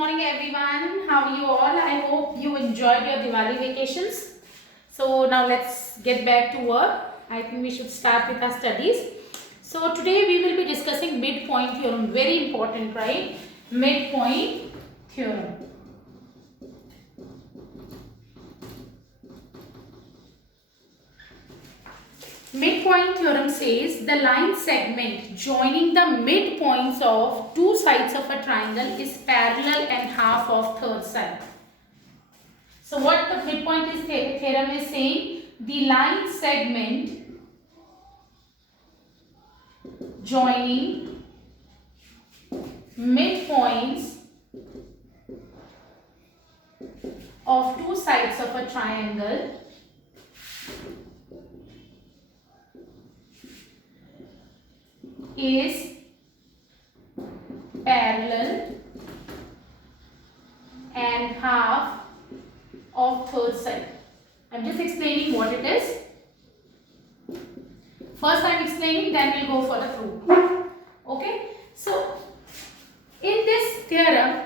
morning everyone. How are you all? I hope you enjoyed your Diwali vacations. So now let's get back to work. I think we should start with our studies. So today we will be discussing midpoint theorem. Very important, right? Midpoint theorem. Midpoint theorem says the line segment joining the midpoints of two sides of a triangle is parallel and half of third side. So what the midpoint theorem is saying, the line segment joining midpoints of two sides of a triangle is parallel and half of third side. I'm just explaining what it is. First I'm explaining, then we'll go for the proof. Okay. So in this theorem,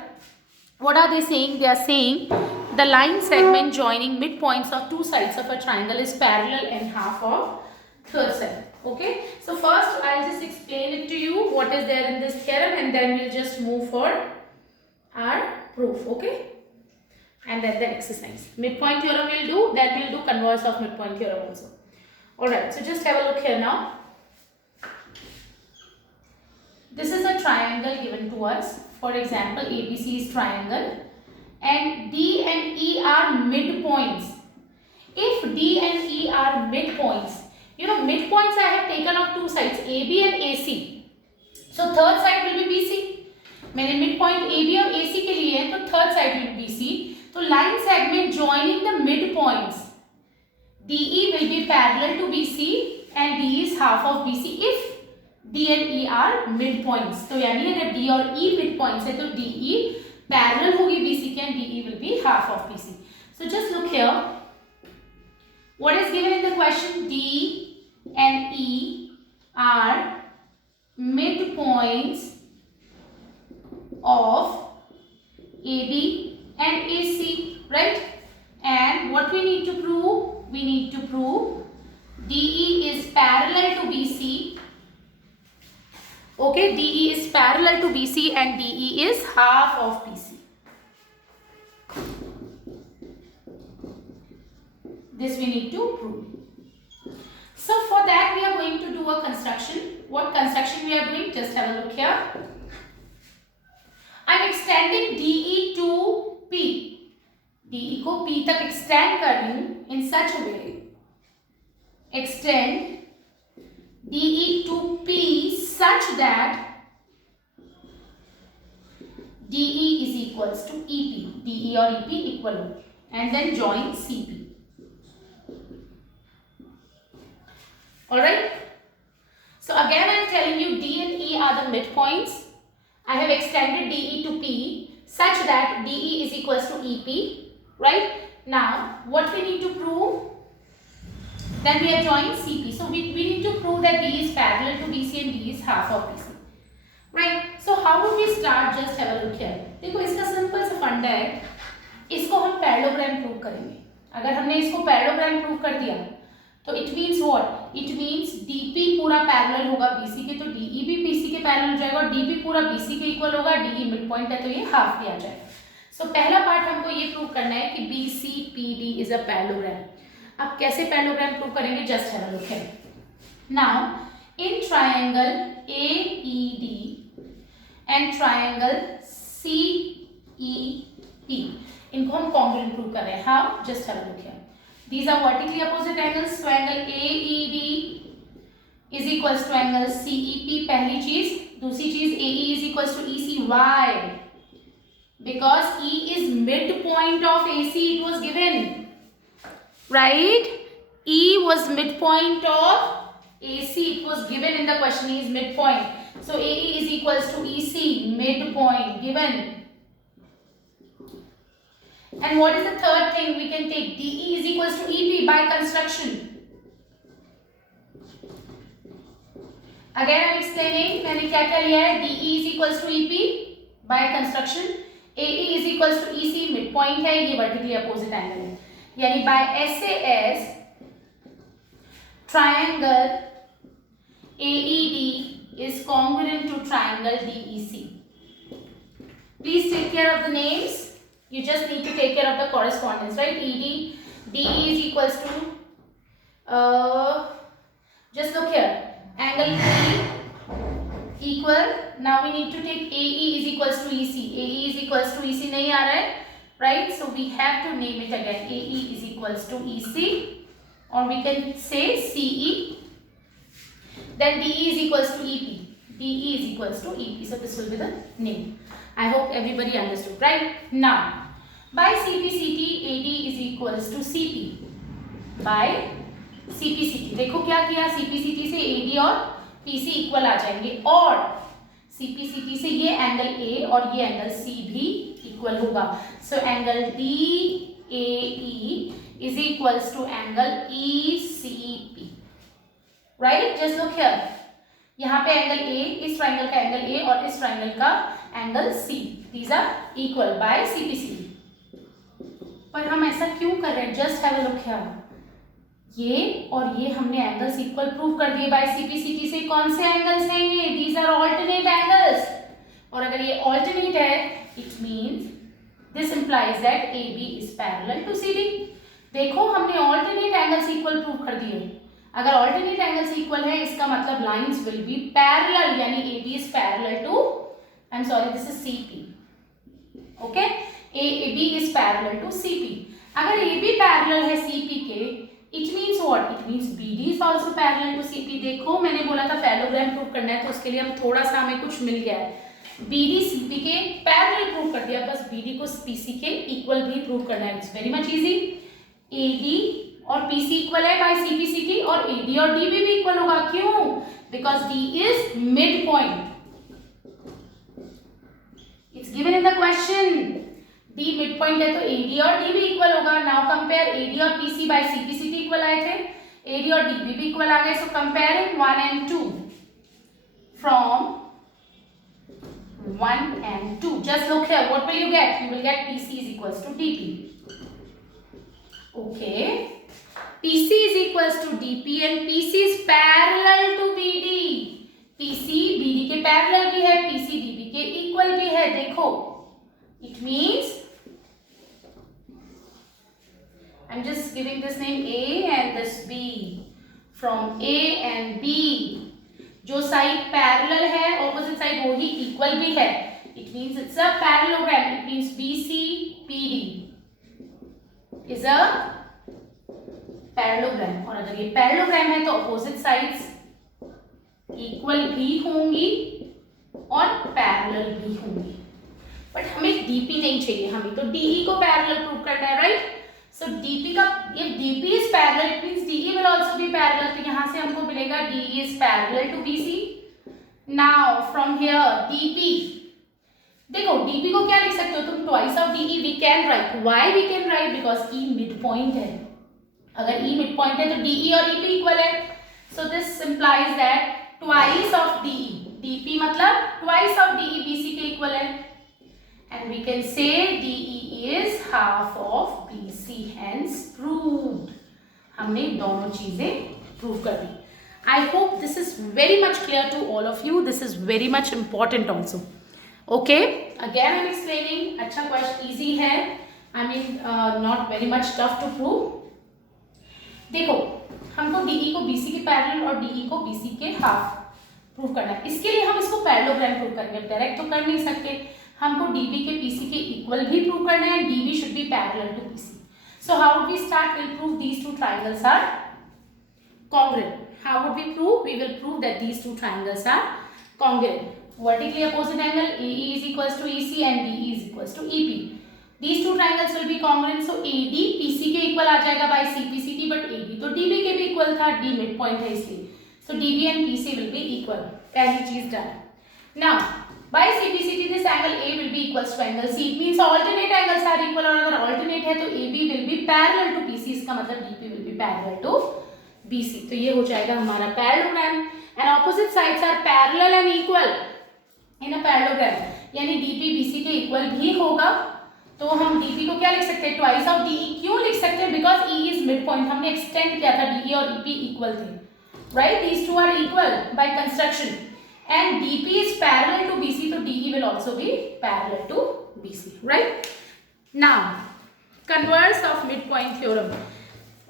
what are they saying? They are saying the line segment joining midpoints of two sides of a triangle is parallel and half of third side. Okay. So first I'll just explain it to you what is there in this theorem, and then we'll just move for our proof. Okay. And then the exercise. Midpoint theorem we'll do, then we'll do converse of midpoint theorem also. Alright, so just have a look here now. This is a triangle given to us. For example, ABC is triangle and D and E are midpoints. If D and E are midpoints, you know midpoints I have taken of two sides, AB and AC. So third side will be BC. मैंने midpoint AB और AC के लिए है, तो third side will be BC. So line segment joining the midpoints DE will be parallel to BC and DE is half of BC if D and E are midpoints. तो यानी अगर D और E midpoints है तो DE parallel होगी BC के and DE will be half of BC. So just look here. What is given in the question? D and E are midpoints of AB and AC, right? And what we need to prove? We need to prove DE is parallel to BC. Okay, DE is parallel to BC and DE is half of BC. This we need to prove. So for that we are going to do a construction. What construction we are doing? Just have a look here. I am extending DE to P. DE को P तक extend कर रही हूँ in such a way. Extend DE to P such that DE is equals to EP. DE और EP equal हो. And then join CP. Alright. So again I am telling you D and E are the midpoints. I have extended DE to P such that DE is equals to EP. Right? Now, what we need to prove? Then we have joined CP. So we need to prove that D is parallel to BC and D is half of BC. Right? So how would we start? Just have a look here. देखो इसका simple सा फंडा है. इसको हम parallelogram prove करेंगे. अगर हमने इसको पैरेललोग्राम प्रूव कर दिया तो it means what? It means DP पूरा पैरेलल होगा BC के, तो DE भी BC के पैरेलल हो जाएगा और DP पूरा BC के इक्वल होगा. DE मिड पॉइंट है तो ये हाफ किया जाएगा. सो पहला पार्ट हमको ये प्रूव करना है कि BCPD इज अ पैरेललोग्राम. अब कैसे पैरेललोग्राम प्रूव करेंगे? Just have a look here. Now in triangle AED and triangle CEP इनको हम कॉन्ग्रुएंट प्रूव कर रहे हैं. How? Just have a look here. These are vertically opposite angles. So angle AED is equals to angle CEP. पहली चीज. दूसरी चीज AE is equals to EC. Why? Because E is midpoint of AC. It was given, right? E was midpoint of AC. It was given in the question. E is midpoint. So AE is equals to EC. Midpoint given. And what is the third thing we can take? DE is equals to EP by construction. Again I am explaining. मैंने क्या क्या लिया है? DE is equals to EP by construction. AE equals to EC, midpoint है, ये vertically opposite angle है, यानी by SAS triangle AED is congruent to triangle DEC. Please take care of the names. You just need to take care of the correspondence, right? DE is equals to just look here, angle E equal, now we need to take AE is equals to EC. AE is equals to EC नहीं आ रहा है, right? So we have to name it again. AE is equals to EC, or we can say CE. Then DE is equals to EP. DE is equals to EP. So this will be the name. I hope everybody understood, right? Now, by CPCT, AD is equals to CP. By CPCT, देखो क्या किया, CPCT से AD और PC equal आ जाएंगे, और CPCT से ये angle A और ये एंगल C भी इक्वल होगा. So angle DAE is equals to angle ECP. Right? Just look here. यहाँ पे एंगल A, इस ट्राइंगल का एंगल A और इस ट्राइंगल का angle C. These are equal by CPCT. पर हम ऐसा क्यों कर रहे हैं? Just have a look here. ये और ये हमने एंगल्स इक्वल प्रूव कर दिए बाय CPCT से. कौन से एंगल्स हैं ये? These are alternate angles. और अगर ये alternate है, it means this implies that AB is parallel to CD. देखो हमने alternate angles इक्वल प्रूव कर दिए. अगर alternate angles इक्वल है, इसका मतलब lines will be parallel, यानी AB is parallel to, I'm sorry, this is CP. Okay? AB is parallel to CP. अगर AB parallel है CP के, it means what? It means BD is also parallel to CP. देखो मैंने बोला था parallelogram prove करना है, तो उसके लिए हम थोड़ा सा हमें कुछ मिल गया है. BD CP के पैरेलल प्रूव कर दिया, बस BD को PC के इक्वल भी प्रूव करना है. It's very much easy. AD और PC इक्वल है बाय CPCT, और AD और DB भी इक्वल होगा. क्यों? Because D is mid point. It's given in the question. D mid point है तो AD और DB इक्वल होगा. नाउ कंपेयर AD और PC बाय CPCT इक्वल आए थे, AD और DB भी इक्वल आ गए. सो comparing 1 and 2 from 1 and 2, just look here, what will you get? You will get PC is equals to DP. Okay, PC is equals to DP and PC is parallel to BD. PC BD के parallel भी है, PC DB के equal भी है. देखो, it means I'm just giving this name A and this B. From A and B, जो side parallel है, opposite side वो ही इक्वल भी है. It means it's a parallelogram. It means BC PD is a parallelogram. और अगर ये parallelogram है तो ऑपोजिट साइड्स इक्वल भी होंगी और पैरेलल भी होंगी. बट हमें DP नहीं चाहिए, हमें तो DE को पैरेलल प्रूव करना है, राइट? सो DP का, if DP is parallel, it means DE will also be parallel. तो यहाँ से हमको मिलेगा DE is parallel to BC. Now from here DP, देखो DP को क्या लिख सकते हो तुम? Twice of DE we can write. Why we can write? Because E midpoint है. अगर E midpoint है तो DE और EP इक्वल है. So this implies that twice of DE, DP मतलब twice of DE BC के इक्वल है. And we can say DE is half of BC, hence proved. हमने दोनों चीजें प्रूव कर दी. I hope this is very much clear to all of you. This is very much important also. Okay, again I'm explaining. अच्छा question, easy है. I mean not very much tough to prove. देखो हमको DE को BC के parallel और DE को BC के half prove करना है. इसके लिए हम इसको पैरेललोग्राम प्रूव करेंगे. डायरेक्ट तो कर नहीं सकते, हमको DB के PC के इक्वल भी प्रूव करना है. DB should be parallel to PC. So how would we start? We'll prove these two triangles are congruent. How would we prove? We will prove that these two triangles are congruent. Vertically opposite angle AE is equals to EC and DE is equals to EP. These two triangles will be congruent. So AD PC के equal आ जाएगा by CPCT, but AD तो DB के भी equal था, D mid point है इसलिए. So DB and PC will be equal. पहली चीज done. Now by CPCT this angle A will be equals to angle C. It means alternate angles are equal. और अगर alternate है तो AB will be parallel to PC. इसका मतलब DP will be parallel to BC. तो ये हो जाएगा हमारा parallelogram. And opposite sides are parallel and equal in a parallelogram. यानी DP BC के equal भी होगा तो हम DP को क्या लिख सकते हैं, ट्वाइस ऑफ DE। क्यों लिख सकते हैं, because E is midpoint, हमने एक्सटेंड किया था, DE और EP इक्वल थे, right, these two are equal by construction and DP is parallel to BC, so DE will also be parallel to BC, right? Now converse of midpoint theorem.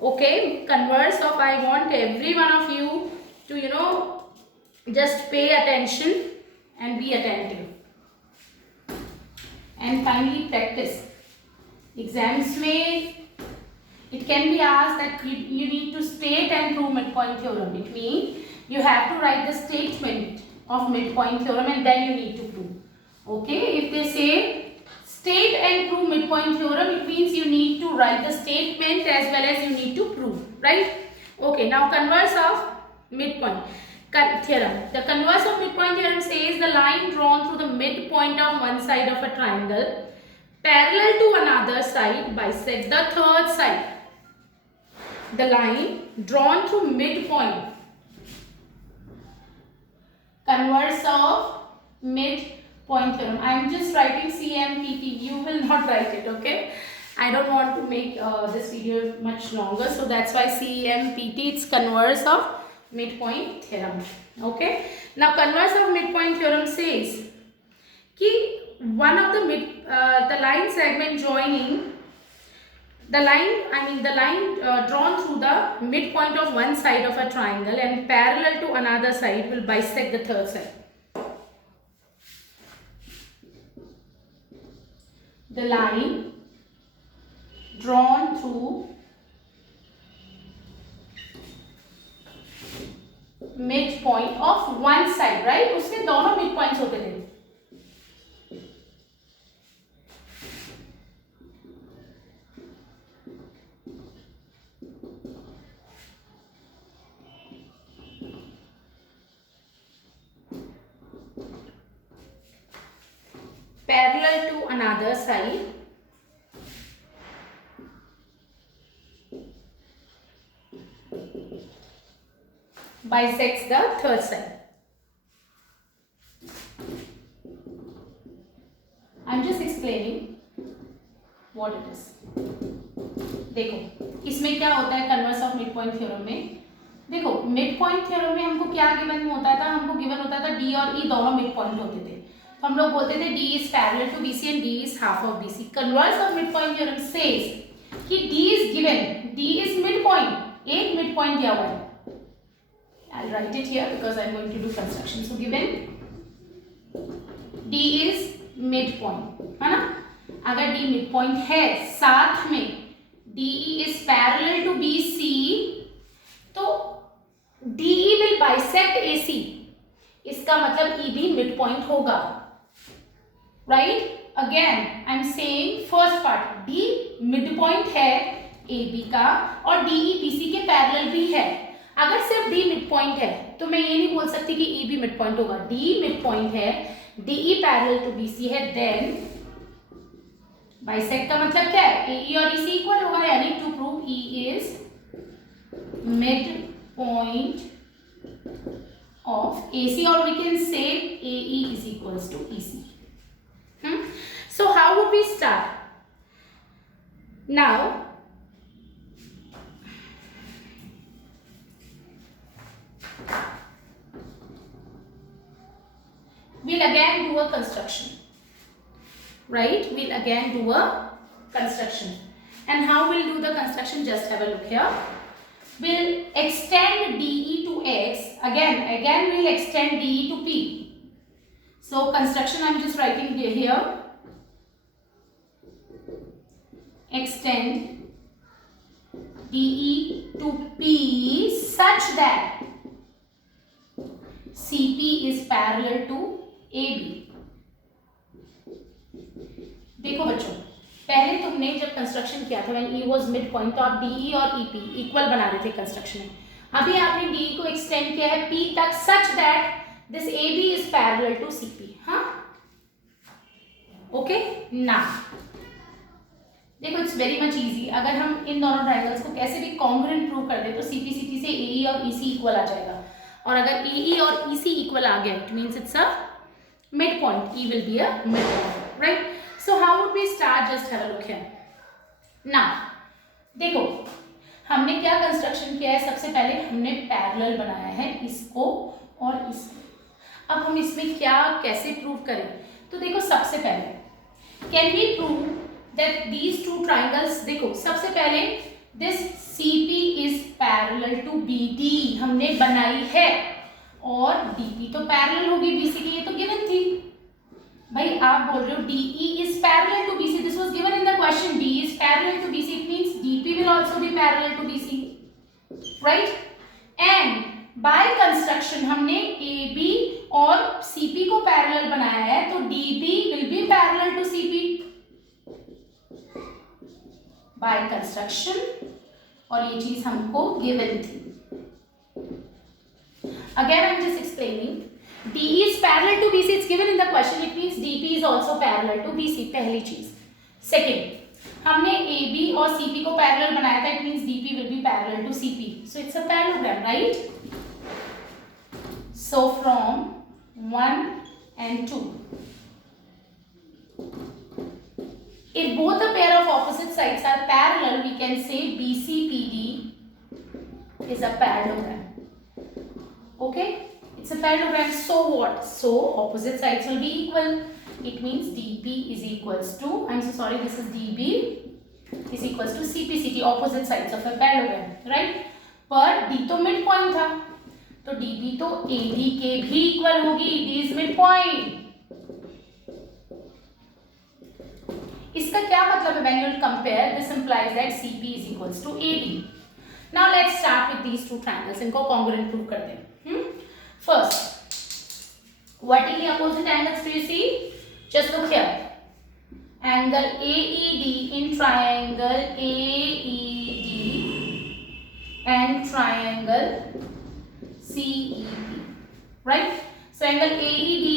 Okay, converse of, I want every one of you to just pay attention and be attentive and finally practice. Exams mein it can be asked that you need to state and prove midpoint theorem. It means you have to write the statement of midpoint theorem and then you need to prove. Okay, if they say state and prove midpoint theorem, it means you need to write the statement as well as you need to prove, right? Okay, now converse of midpoint theorem. The converse of midpoint theorem says the line drawn through the midpoint of one side of a triangle parallel to another side bisect the third side. The line drawn through midpoint, converse of midpoint theorem. I am just writing CMPT. You will not write it, okay? I don't want to make this video much longer, so that's why CMPT. It's converse of midpoint theorem. Okay. Now converse of midpoint theorem says कि one of the line segment joining the line drawn through the midpoint of one side of a triangle and parallel to another side will bisect the third side. The line drawn through midpoint of one side, right? उसके दोनों midpoints होते थे. Parallel to another side bisects the third side. I am just explaining what it is. देखो इसमें क्या होता है converse of mid point theorem में. देखो मिड पॉइंट थ्योरम में हमको क्या गिवन होता था, हमको गिवन होता था D और E दोनों मिड पॉइंट होते थे, तो हम लोग बोलते थे D is parallel to BC and D is half of BC. Converse of midpoint theorem says कि D is given, D is midpoint, एक midpoint दिया हुआ है. I'll write it here because I'm going to do construction. So given D is midpoint, है ना? अगर D midpoint है, साथ में DE is parallel to BC, तो DE will bisect AC. इसका मतलब EB midpoint होगा. Right? Again, I'm saying first part, D midpoint है AB का और DE BC के parallel भी है. अगर सिर्फ D midpoint है तो मैं ये नहीं बोल सकती कि EB midpoint होगा. D midpoint है, DE parallel to BC है, then bisect का मतलब क्या है, AE और EC इक्वल होगा, यानी to prove E is midpoint of AC, or we can say AE is equals to EC. So how would we start? Now we'll again do a construction, right? We'll again do a construction. And how we'll do the construction, just have a look here. We'll extend DE to X, again we'll extend DE to P. So construction I'm just writing here, extend DE to P such that CP is parallel to AB. देखो बच्चों, पहले तुमने जब construction किया था when E was midpoint, तो आप DE और EP इक्वल बना रहे थे कंस्ट्रक्शन में. अभी आपने DE को एक्सटेंड किया है P तक such that this AB is parallel to CP. हाँ, ओके. now देखो इट्स वेरी मच इजी. अगर हम इन दोनों ट्रायंगल्स को कैसे भी कॉन्ग्रुएंट प्रूव कर दे तो CP CT से AE और EC इक्वल आ जाएगा, और अगर AE और EC इक्वल आ गया it means it's a mid point. E will be a mid point, right? So how would we start? Just have a look here. Now देखो हमने क्या कंस्ट्रक्शन किया है, सबसे पहले हमने पैरेलल बनाया है इसको और इसको। अब हम इसमें क्या कैसे प्रूव करें, तो देखो सबसे पहले can we prove that these two triangles, देखो सबसे पहले this CP is parallel to BD हमने बनाई है, और DP तो पैरेलल होगी BC की, ये तो गिवन थी। भाई आप बोल रहे हो DE is parallel to BC, this was given in the question, DE is parallel to BC, it means DP will also be parallel to BC, right? And by construction हमने AB और CP को parallel बनाया है, तो DB will be parallel to CP by construction, और ये चीज हमको given थी। Again I'm just explaining, DE is parallel to BC, it's given in the question, it means DP is also parallel to BC, पहली चीज। Second हमने AB और CP को पैरेलल बनाया था, it means DP will be parallel to CP, so it's a parallelogram, right? So from 1 and 2, if both the pair of opposite sides are parallel, we can say BCPD is a parallelogram, okay? It's a parallelogram. So what? So opposite sides will be equal. It means DP is equals to, I'm so sorry, this is DB is equals to CPCT, opposite sides of a parallelogram, right? पर D तो mid point था, तो DB तो AD के भी equal होगी, D is mid point. इसका क्या मतलब है? When you compare, this implies that CP is equals to AD. Now let's start with these two triangles. इनको congruent prove करते हैं। First, vertically opposite angles do you see? Just look here. Angle AED in triangle AED and triangle CEP, right? So angle AED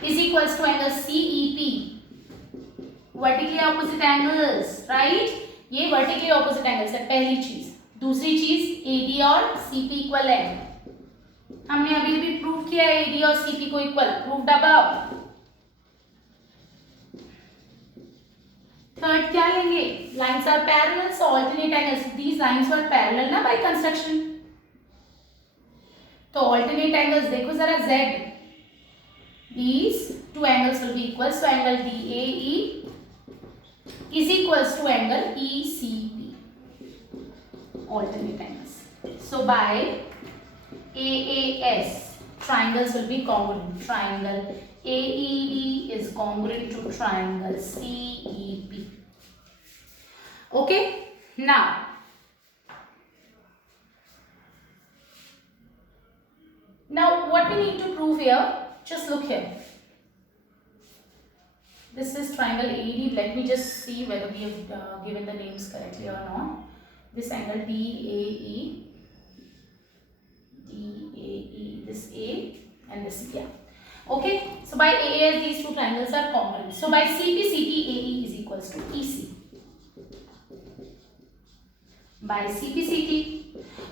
is equals to angle CEP. Vertically opposite angles, right? ये vertically opposite angles है पहली चीज। दूसरी चीज AD और CP equal है, हमने अभी भी प्रूव किया है AD और CP को इक्वल, प्रूव्ड अबव। थर्ड क्या लेंगे? Lines are parallel, so alternate angles, these lines were parallel ना बाय कंस्ट्रक्शन, तो ऑल्टरनेट एंगल्स देखो जरा Z, these two angles will be equal, so angle DAE is equals to angle ECP, alternate angles. So by AAS, triangles will be congruent. Triangle AED is congruent to triangle CEP. Okay, now what we need to prove here, just look here. This is triangle AED. Let me just see whether we have given the names correctly or not. This angle DAE, this A and this B. Okay, so by AAS these two triangles are congruent. So by CPCT AE is equals to EC. By CPCT,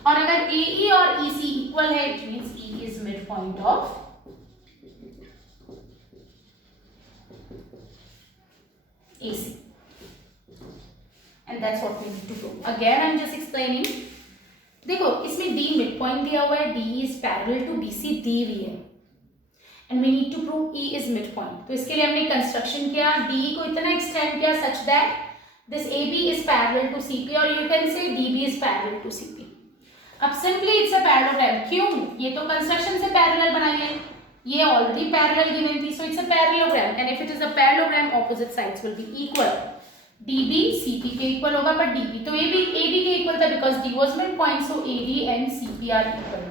और अगर AE और EC equal है, it means E is midpoint of AC, and that's what we need to prove. Again, I'm just explaining. देखो इसमें D mid point दिया हुआ है, D is parallel to BC दी हुई है, and we need to prove E is mid point. तो इसके लिए हमने कंस्ट्रक्शन किया, D को इतना एक्सटेंड किया such that this AB is parallel to CP, और you can say DB is parallel to CP. अब simply it's a parallelogram. क्यों? ये तो कंस्ट्रक्शन से पैरेलल बनाई है, ये ऑलरेडी पैरेलल गिवन थी, so it's a parallelogram, and if it is a parallelogram, opposite sides will be equal. DB CP के इक्वल होगा, but DB तो AB के इक्वल था because D was midpoint, so AD and CP are equal.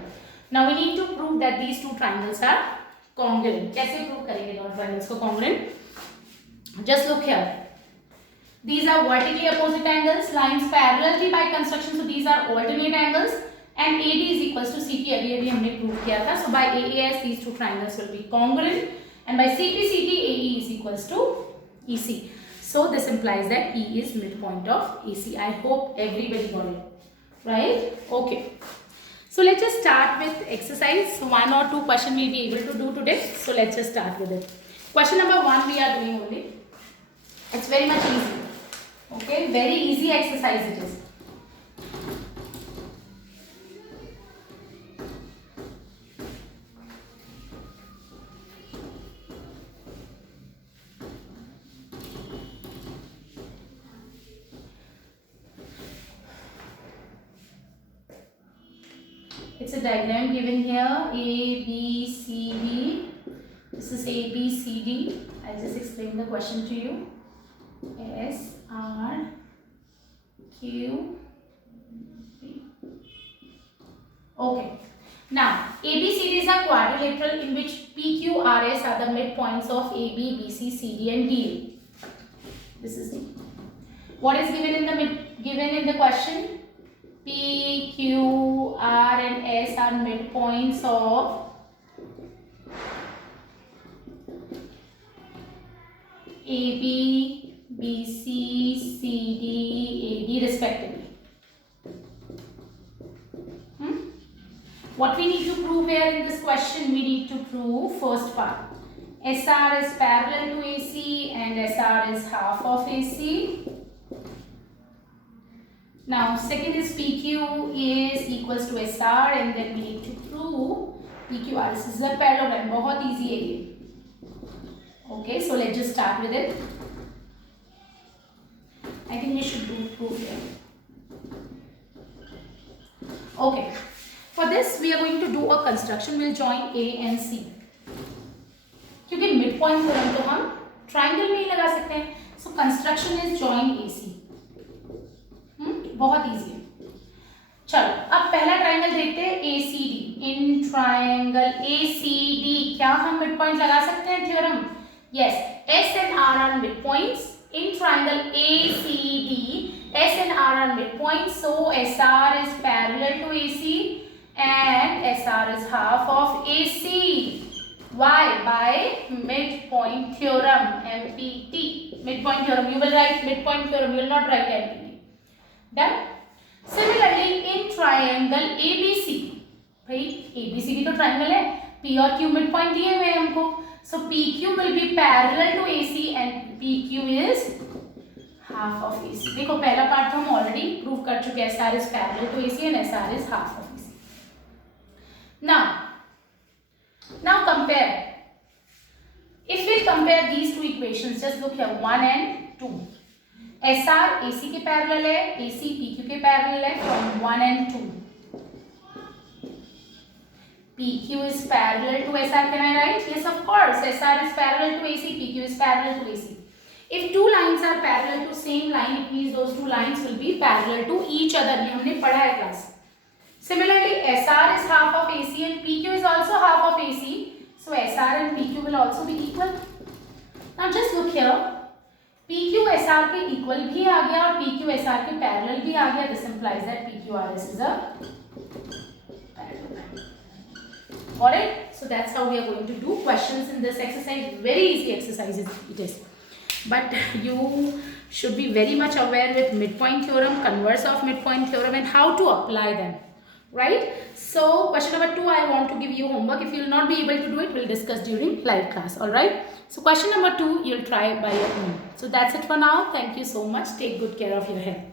Now we need to prove that these two triangles are congruent. कैसे prove करेंगे दोनों triangles को congruent? Just look here. These are vertically opposite angles, lines parallel थी by construction, so these are alternate angles, and AD is equals to CP. अभी हमने prove किया था, so by AAS these two triangles will be congruent, and by CPCT AE is equals to EC. So this implies that E is midpoint of AC. I hope everybody got it, right? Okay. So let's just start with exercise. So 1 or 2 questions we'll be able to do today. So let's just start with it. Question number 1 we are doing only. It's very much easy. Okay, very easy exercise it is. It's a diagram given here, A, B, C, D. This is A, B, C, D. I'll just explain the question to you. S, R, Q, B. Okay. Now, ABCD is a quadrilateral in which PQRS are the midpoints of AB, BC, CD and DA. This is D. What is given in the question? P, Q, R and S are midpoints of AB, BC, CD, AD respectively. What we need to prove here in this question, we need to prove first part. SR is parallel to AC and SR is half of AC. Now second is PQ is equals to SR and then we need to prove PQR. This is a parallelogram, बहुत easy है ये. Okay, so let's just start with it. I think we should do proof here. Okay, for this we are going to do a construction. We'll join A and C. क्योंकि midpoint theorem तो हम triangle में ही लगा सकते हैं. So construction is join AC. बहुत easy है. चलो अब पहला ट्राइंगल देखते हैं ACD. इन ट्राइंगल ACD क्या हम मिड पॉइंट लगा सकते हैं theorem? Yes, S and R are midpoints. In triangle ACD, S and R are midpoints, so SR is parallel to AC and SR is half of AC. Why? By midpoint theorem, MPT. Midpoint theorem. You will write midpoint theorem. You will not write MPT. Done. Similarly, in triangle ABC, भाई ABC भी तो triangle है, P और Q midpoint दिए हुए हैं हमको, so PQ will be parallel to AC and PQ is half of AC. देखो पहला पार्ट तो हम already prove कर चुके हैं, SR is parallel to AC and SR is half of AC. Now compare. If we compare these two equations, just look here, 1 and 2. SR AC के parallel है, AC PQ के parallel है from 1 and 2. PQ is parallel to SR, can I write? Yes, of course. SR is parallel to AC, PQ is parallel to AC. If two lines are parallel to same line, it means those two lines will be parallel to each other. ये हमने पढ़ा है class. Similarly, SR is half of AC and PQ is also half of AC. So SR and PQ will also be equal. Now just look here. PQ SR के equal भी आ गया और PQ SR के parallel भी आ गया. This implies that PQRS is a parallelogram. Got it? So that's how we are going to do questions in this exercise. Very easy exercise it is. But you should be very much aware with midpoint theorem, converse of midpoint theorem and how to apply them. Right? So question number 2, I want to give you homework. If you will not be able to do it, we'll discuss during live class. Alright? So question number 2, you'll try by your own. So that's it for now. Thank you so much. Take good care of your health.